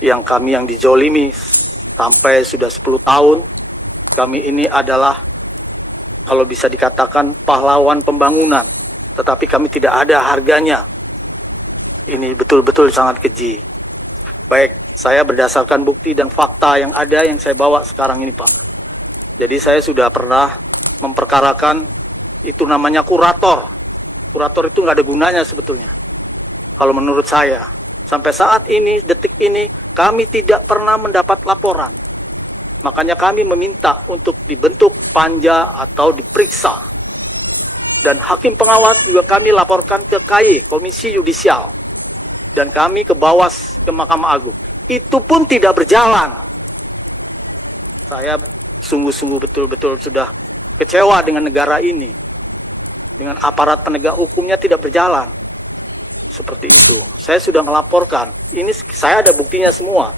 yang dijolimi sampai sudah 10 tahun. Kami ini adalah, kalau bisa dikatakan, pahlawan pembangunan, tetapi kami tidak ada harganya. Ini betul-betul sangat keji. Baik, saya berdasarkan bukti dan fakta yang ada yang saya bawa sekarang ini, Pak. Jadi saya sudah pernah memperkarakan, itu namanya kurator. Kurator itu nggak ada gunanya sebetulnya. Kalau menurut saya, sampai saat ini, detik ini, kami tidak pernah mendapat laporan. Makanya kami meminta untuk dibentuk panja atau diperiksa. Dan hakim pengawas juga kami laporkan ke KY, Komisi Yudisial. Dan kami ke Bawas, ke Mahkamah Agung. Itu pun tidak berjalan. Saya sungguh-sungguh betul-betul sudah kecewa dengan negara ini. Dengan aparat penegak hukumnya tidak berjalan. Seperti itu. Saya sudah melaporkan. Ini saya ada buktinya semua.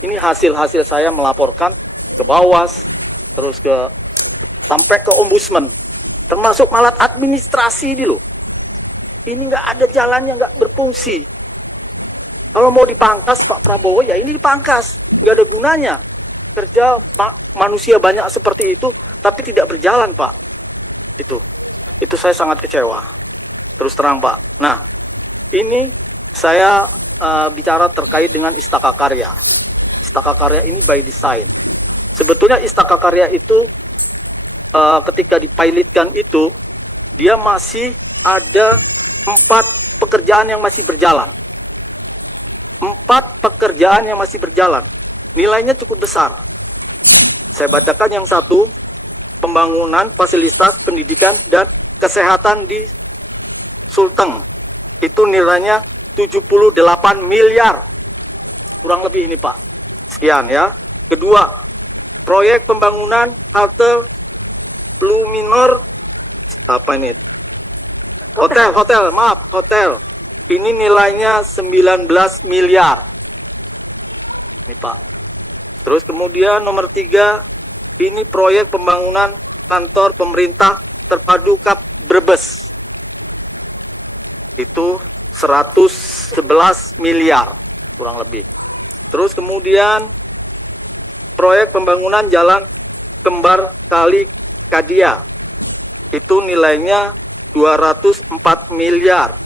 Ini hasil-hasil saya melaporkan ke Bawas, terus sampai ke Ombudsman, termasuk malah administrasi ini loh. Ini nggak ada jalannya, nggak berfungsi. Kalau mau dipangkas Pak Prabowo, ya ini dipangkas, nggak ada gunanya. Kerja manusia banyak seperti itu, tapi tidak berjalan Pak. Itu saya sangat kecewa. Terus terang Pak. Nah, ini saya bicara terkait dengan Istaka Karya. Istaka Karya ini by design. Sebetulnya Istaka Karya itu ketika dipilotkan itu, dia masih ada 4 pekerjaan yang masih berjalan. 4 pekerjaan yang masih berjalan. Nilainya cukup besar. Saya bacakan yang satu, pembangunan fasilitas pendidikan dan kesehatan di Sulteng. Itu nilainya 78 miliar. Kurang lebih ini Pak. Sekian ya. Kedua, proyek pembangunan halte Luminor, apa ini? Hotel. Ini nilainya 19 miliar. Ini Pak. Terus kemudian nomor 3, ini proyek pembangunan kantor pemerintah terpadu Kap Brebes. Itu 111 miliar kurang lebih. Terus kemudian proyek pembangunan jalan Kembar Kali Kadia. Itu nilainya 204 miliar.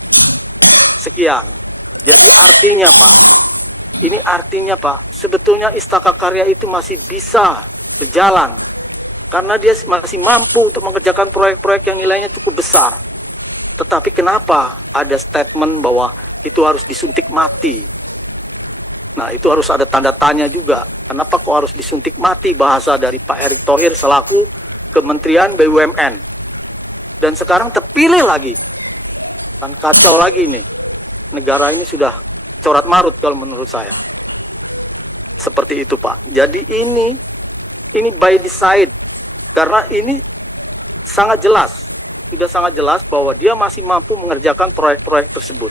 Sekian. Jadi artinya Pak, sebetulnya Istaka Karya itu masih bisa berjalan. Karena dia masih mampu untuk mengerjakan proyek-proyek yang nilainya cukup besar. Tetapi kenapa ada statement bahwa itu harus disuntik mati? Nah, itu harus ada tanda tanya juga. Kenapa kok harus disuntik mati, bahasa dari Pak Erick Thohir selaku Kementerian BUMN. Dan sekarang terpilih lagi. Kan kacau lagi nih. Negara ini sudah corat marut kalau menurut saya. Seperti itu Pak. Jadi ini by design. Karena ini sangat jelas. Sudah sangat jelas bahwa dia masih mampu mengerjakan proyek-proyek tersebut.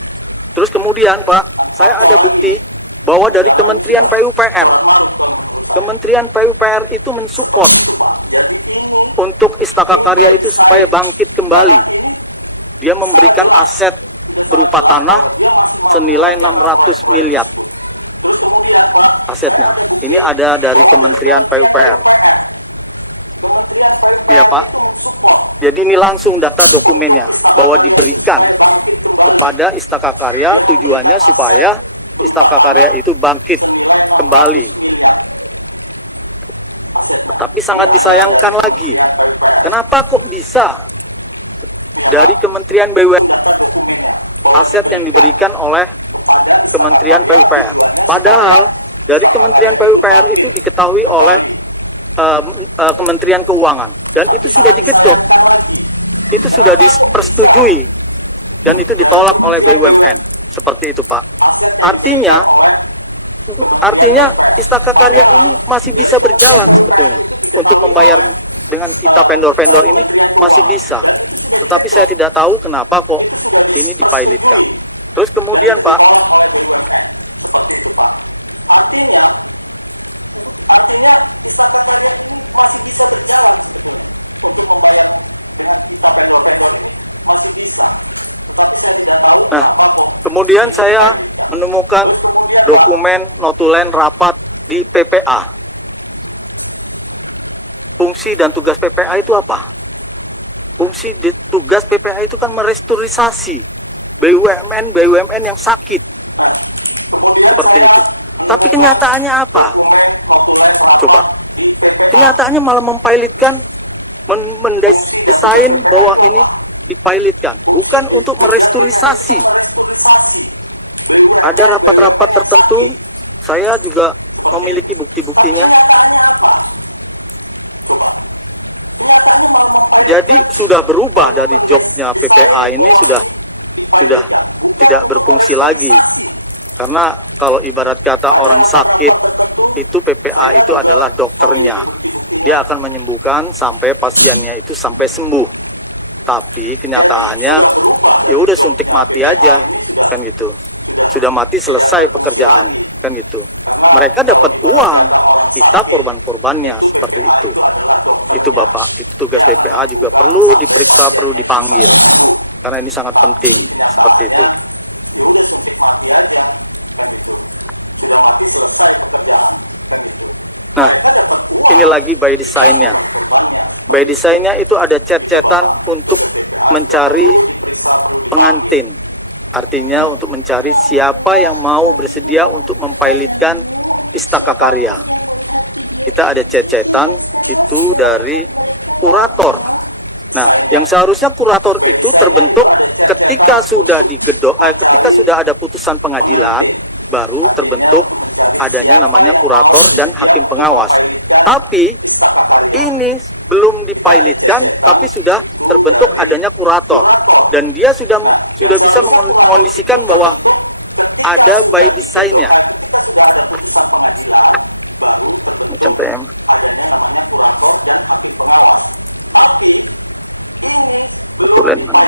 Terus kemudian Pak, saya ada bukti bahwa dari Kementerian PUPR. Kementerian PUPR itu mensupport untuk Istaka Karya itu supaya bangkit kembali. Dia memberikan aset berupa tanah senilai 600 miliar. Asetnya. Ini ada dari Kementerian PUPR. Ya Pak. Jadi ini langsung data dokumennya bahwa diberikan kepada Istaka Karya, tujuannya supaya Istaka Karya itu bangkit kembali. Tetapi sangat disayangkan lagi. Kenapa kok bisa dari Kementerian BUMN aset yang diberikan oleh Kementerian PUPR? Padahal dari Kementerian PUPR itu diketahui oleh Kementerian Keuangan. Dan itu sudah digedok. Itu sudah dipersetujui. Dan itu ditolak oleh BUMN. Seperti itu Pak. Artinya Istaka Karya ini masih bisa berjalan sebetulnya. Untuk membayar dengan kita vendor-vendor ini masih bisa. Tetapi saya tidak tahu kenapa kok ini dipilotkan. Terus kemudian Pak, nah kemudian saya menemukan dokumen notulen rapat di PPA. Fungsi dan tugas PPA itu apa? Fungsi tugas PPA itu kan merestrukturisasi BUMN yang sakit. Seperti itu. Tapi kenyataannya apa? Coba. Kenyataannya malah mempilotkan, mendesain bahwa ini dipilotkan. Bukan untuk merestrukturisasi. Ada rapat-rapat tertentu, saya juga memiliki bukti-buktinya. Jadi sudah berubah dari jobnya PPA ini sudah tidak berfungsi lagi. Karena kalau ibarat kata orang sakit, itu PPA itu adalah dokternya. Dia akan menyembuhkan sampai pasiennya itu sampai sembuh. Tapi kenyataannya, ya udah suntik mati aja, kan gitu. Sudah mati selesai pekerjaan, kan gitu. Mereka dapat uang, kita korban-korbannya, seperti itu. Itu Bapak, itu tugas PPA juga perlu diperiksa, perlu dipanggil. Karena ini sangat penting, seperti itu. Nah, ini lagi by design-nya. By design-nya itu ada chat-chatan untuk mencari pengantin. Artinya untuk mencari siapa yang mau bersedia untuk mempilotkan Istaka Karya. Kita ada chat-chatan itu dari kurator. Nah, yang seharusnya kurator itu terbentuk ketika sudah ketika sudah ada putusan pengadilan, baru terbentuk adanya namanya kurator dan hakim pengawas. Tapi ini belum dipilotkan, tapi sudah terbentuk adanya kurator. Dan dia sudah bisa mengkondisikan bahwa ada by design-nya. Contohnya. Notulen mana?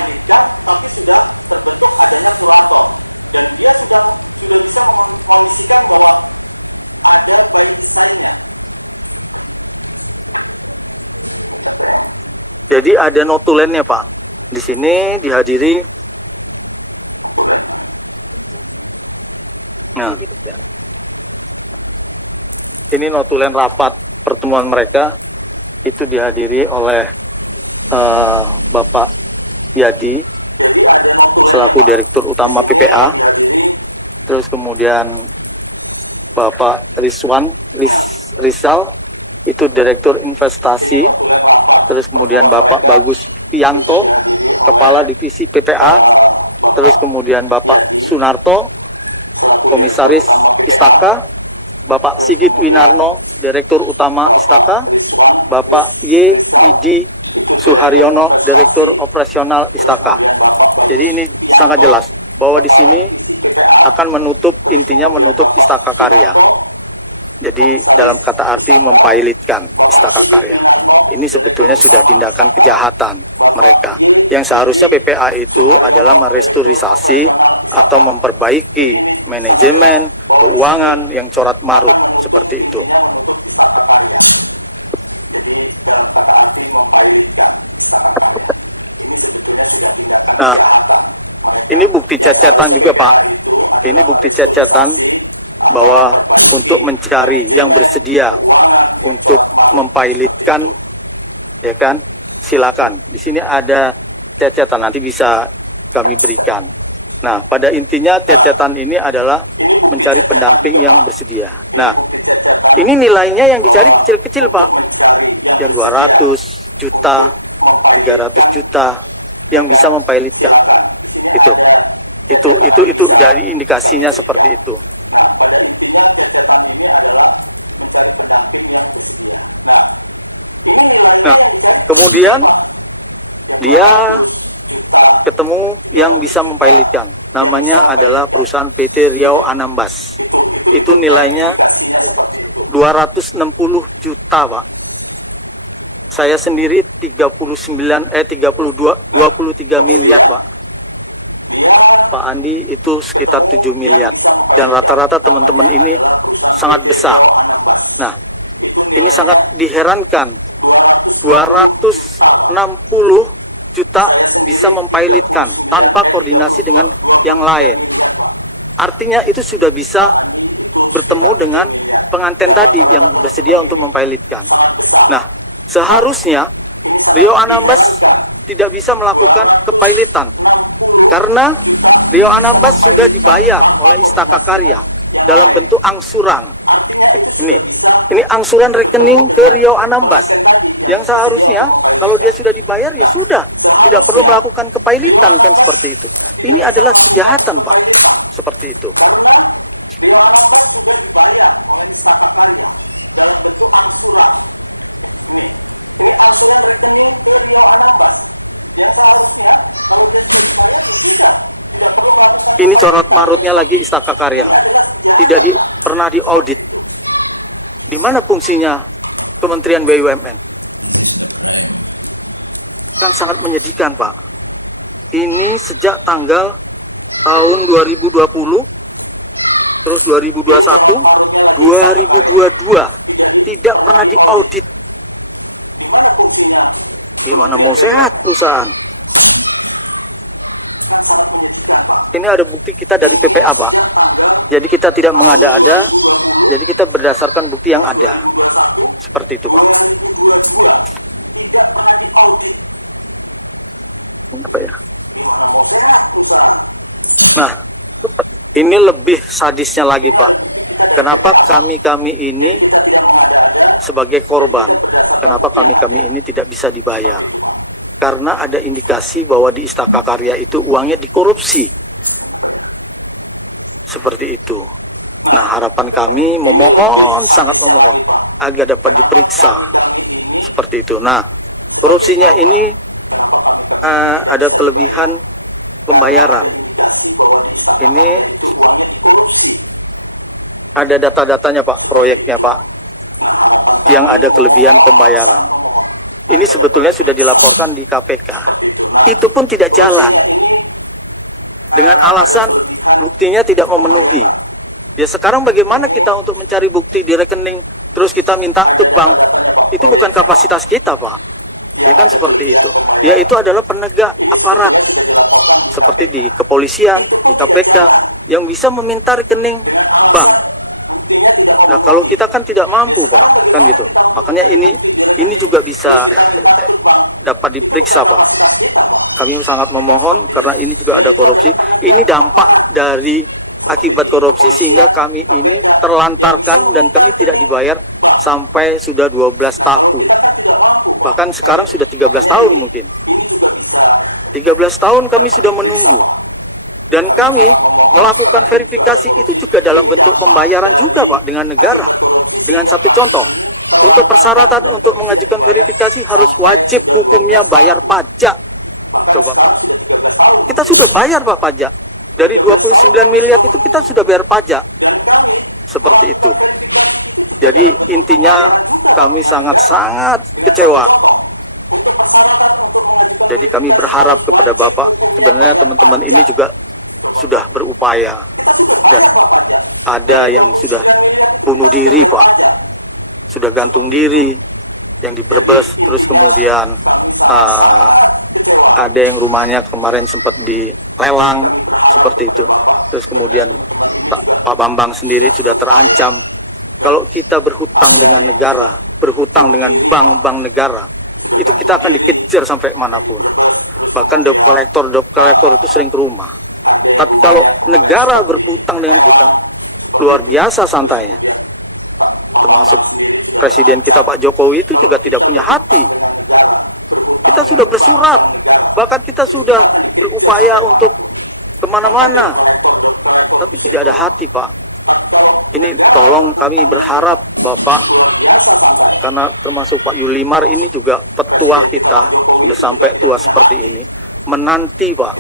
Jadi ada notulennya, Pak. Di sini dihadiri. Nah, ini notulen rapat pertemuan mereka. Itu dihadiri oleh Bapak Yadi selaku Direktur Utama PPA. Terus kemudian Bapak Rizal itu Direktur Investasi. Terus kemudian Bapak Bagus Pianto, Kepala Divisi PPA. Terus kemudian Bapak Sunarto, Komisaris Istaka. Bapak Sigit Winarno, Direktur Utama Istaka. Bapak Y.Idi Suharyono, Direktur Operasional Istaka. Jadi ini sangat jelas bahwa di sini akan intinya menutup Istaka Karya. Jadi dalam kata arti mempilotkan Istaka Karya. Ini sebetulnya sudah tindakan kejahatan mereka. Yang seharusnya PPA itu adalah merestrukturisasi atau memperbaiki manajemen, keuangan yang corat marut. Seperti itu. Nah, ini bukti chat-chatan juga, Pak. Ini bukti chat-chatan bahwa untuk mencari yang bersedia untuk mempilotkan, ya kan, silakan. Di sini ada chat-chatan, nanti bisa kami berikan. Nah, pada intinya chat-chatan ini adalah mencari pendamping yang bersedia. Nah, ini nilainya yang dicari kecil-kecil, Pak. Yang 200 juta, 300 juta, yang bisa mempilotkan. Itu dari indikasinya seperti itu. Nah, kemudian dia ketemu yang bisa mempilotkan. Namanya adalah perusahaan PT Riau Anambas. Itu nilainya 260 juta, Pak. Saya sendiri 23 miliar, Pak. Pak Andi itu sekitar 7 miliar. Dan rata-rata teman-teman ini sangat besar. Nah, ini sangat diherankan. 260 juta bisa mempilotkan tanpa koordinasi dengan yang lain. Artinya itu sudah bisa bertemu dengan pengantin tadi yang bersedia untuk mempilotkan. Nah, seharusnya Rio Anambas tidak bisa melakukan kepilotan karena Rio Anambas sudah dibayar oleh Istaka Karya dalam bentuk angsuran. Ini angsuran rekening ke Rio Anambas yang seharusnya kalau dia sudah dibayar ya sudah, tidak perlu melakukan kepilotan kan seperti itu. Ini adalah kejahatan, Pak. Seperti itu. Ini corot marutnya lagi Istaka Karya. Tidak pernah diaudit. Di mana fungsinya Kementerian BUMN? Kan sangat menyedihkan, Pak. Ini sejak tanggal tahun 2020, terus 2021, 2022. Tidak pernah diaudit. Gimana mau sehat perusahaan? Ini ada bukti kita dari PPA, Pak. Jadi kita tidak mengada-ada, jadi kita berdasarkan bukti yang ada. Seperti itu, Pak. Apa ya? Nah, ini lebih sadisnya lagi, Pak. Kenapa kami ini sebagai korban? Kenapa kami ini tidak bisa dibayar? Karena ada indikasi bahwa di Istaka Karya itu uangnya dikorupsi. Seperti itu. Nah, harapan kami memohon, sangat memohon, agar dapat diperiksa. Seperti itu. Nah, korupsinya ini ada kelebihan pembayaran. Ini ada data-datanya, Pak, proyeknya, Pak, yang ada kelebihan pembayaran. Ini sebetulnya sudah dilaporkan di KPK. Itu pun tidak jalan. Dengan alasan buktinya tidak memenuhi. Ya sekarang bagaimana kita untuk mencari bukti di rekening, terus kita minta ke bank? Itu bukan kapasitas kita, Pak. Ya kan seperti itu. Ya itu adalah penegak aparat. Seperti di kepolisian, di KPK, yang bisa meminta rekening bank. Nah kalau kita kan tidak mampu, Pak. Kan gitu. Makanya ini juga bisa dapat diperiksa, Pak. Kami sangat memohon karena ini juga ada korupsi. Ini dampak dari akibat korupsi sehingga kami ini terlantarkan dan kami tidak dibayar sampai sudah 12 tahun. Bahkan sekarang sudah 13 tahun mungkin. 13 tahun kami sudah menunggu. Dan kami melakukan verifikasi itu juga dalam bentuk pembayaran juga, Pak, dengan negara. Dengan satu contoh, untuk persyaratan untuk mengajukan verifikasi harus wajib hukumnya bayar pajak. Coba, Pak. Kita sudah bayar, Pak, pajak. Dari 29 miliar itu kita sudah bayar pajak. Seperti itu. Jadi intinya kami sangat-sangat kecewa. Jadi kami berharap kepada Bapak, sebenarnya teman-teman ini juga sudah berupaya. Dan ada yang sudah bunuh diri, Pak. Sudah gantung diri, yang di Brebes, terus kemudian ada yang rumahnya kemarin sempat dilelang, seperti itu. Terus kemudian Pak Bambang sendiri sudah terancam. Kalau kita berhutang dengan negara, berhutang dengan bank-bank negara, itu kita akan dikejar sampai manapun. Bahkan debt collector itu sering ke rumah. Tapi kalau negara berhutang dengan kita, luar biasa santainya. Termasuk Presiden kita Pak Jokowi itu juga tidak punya hati. Kita sudah bersurat, bahkan kita sudah berupaya untuk kemana-mana. Tapi tidak ada hati, Pak. Ini tolong kami berharap Bapak, karena termasuk Pak Yulimar ini juga petua kita, sudah sampai tua seperti ini, menanti, Pak,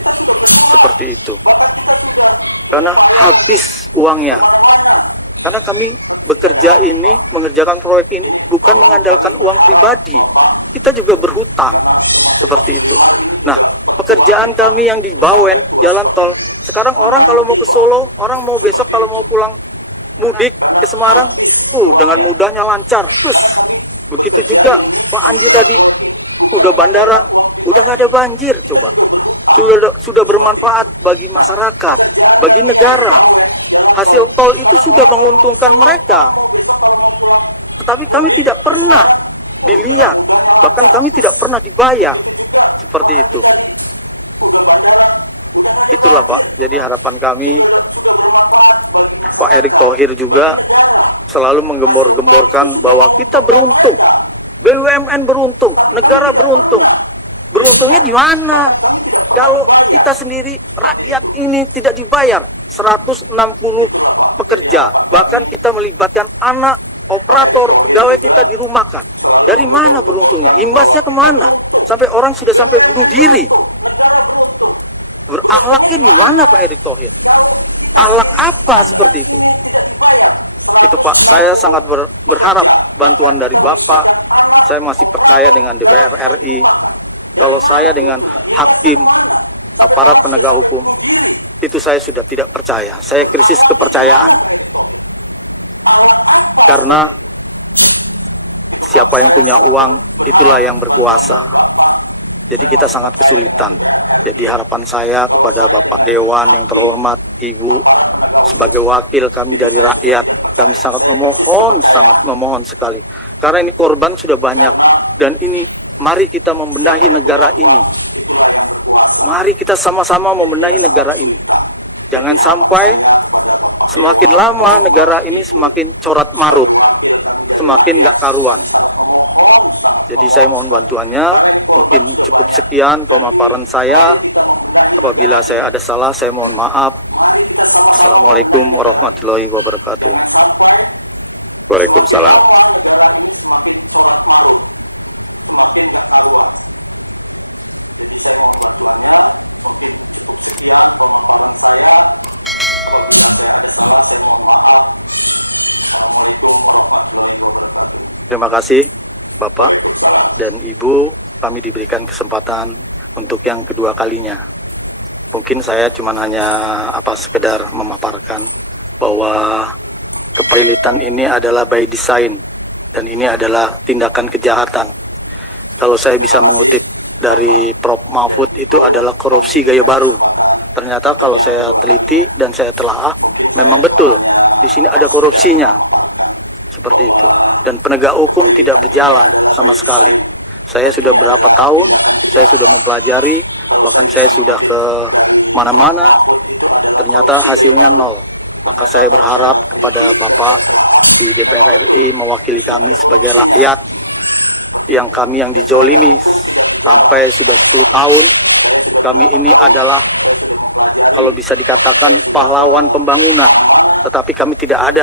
seperti itu. Karena habis uangnya. Karena kami bekerja ini, mengerjakan proyek ini, bukan mengandalkan uang pribadi. Kita juga berhutang, seperti itu. Nah, pekerjaan kami yang di Bawen, jalan tol, sekarang orang kalau mau ke Solo, orang mau besok kalau mau pulang mudik ke Semarang, dengan mudahnya lancar. Terus, begitu juga Pak Andi tadi, udah bandara, udah nggak ada banjir, coba. Sudah bermanfaat bagi masyarakat, bagi negara. hasil tol itu sudah menguntungkan mereka. Tetapi kami tidak pernah dilihat, bahkan kami tidak pernah dibayar. Seperti itu. Itulah Pak, jadi harapan kami, Pak Erick Thohir juga selalu menggembor-gemborkan bahwa kita beruntung, BUMN beruntung, negara beruntung. Beruntungnya di mana? Kalau kita sendiri, rakyat ini tidak dibayar 160 pekerja, bahkan kita melibatkan anak, operator, pegawai kita dirumahkan. Dari mana beruntungnya? Imbasnya kemana? Sampai orang sudah sampai bunuh diri. Berakhlaknya di mana Pak Erick Thohir? Akhlak apa seperti itu? Itu Pak, saya sangat berharap bantuan dari Bapak. Saya masih percaya dengan DPR RI. Kalau saya dengan hakim, aparat penegak hukum, itu saya sudah tidak percaya. Saya krisis kepercayaan. Karena siapa yang punya uang, itulah yang berkuasa. Jadi kita sangat kesulitan. Jadi harapan saya kepada Bapak Dewan yang terhormat, Ibu, sebagai wakil kami dari rakyat, kami sangat memohon sekali. Karena ini korban sudah banyak. Dan ini, mari kita membenahi negara ini. Mari kita sama-sama membenahi negara ini. Jangan sampai semakin lama negara ini semakin corat marut. Semakin nggak karuan. Jadi saya mohon bantuannya. Mungkin cukup sekian pemaparan saya. Apabila saya ada salah, saya mohon maaf. Assalamualaikum warahmatullahi wabarakatuh. Waalaikumsalam. Terima kasih Bapak dan Ibu, kami diberikan kesempatan untuk yang kedua kalinya. Mungkin saya cuma hanya sekedar memaparkan bahwa kepailitan ini adalah by design dan ini adalah tindakan kejahatan. Kalau saya bisa mengutip dari Prof. Mahfud, itu adalah korupsi gaya baru. Ternyata kalau saya teliti dan saya telaah, memang betul di sini ada korupsinya. Seperti itu. Dan penegak hukum tidak berjalan sama sekali. Saya sudah berapa tahun, saya sudah mempelajari, bahkan saya sudah ke mana-mana, ternyata hasilnya nol. Maka saya berharap kepada Bapak di DPR RI mewakili kami sebagai rakyat, yang dizolimi sampai sudah 10 tahun. Kami ini adalah, kalau bisa dikatakan, pahlawan pembangunan. Tetapi kami tidak ada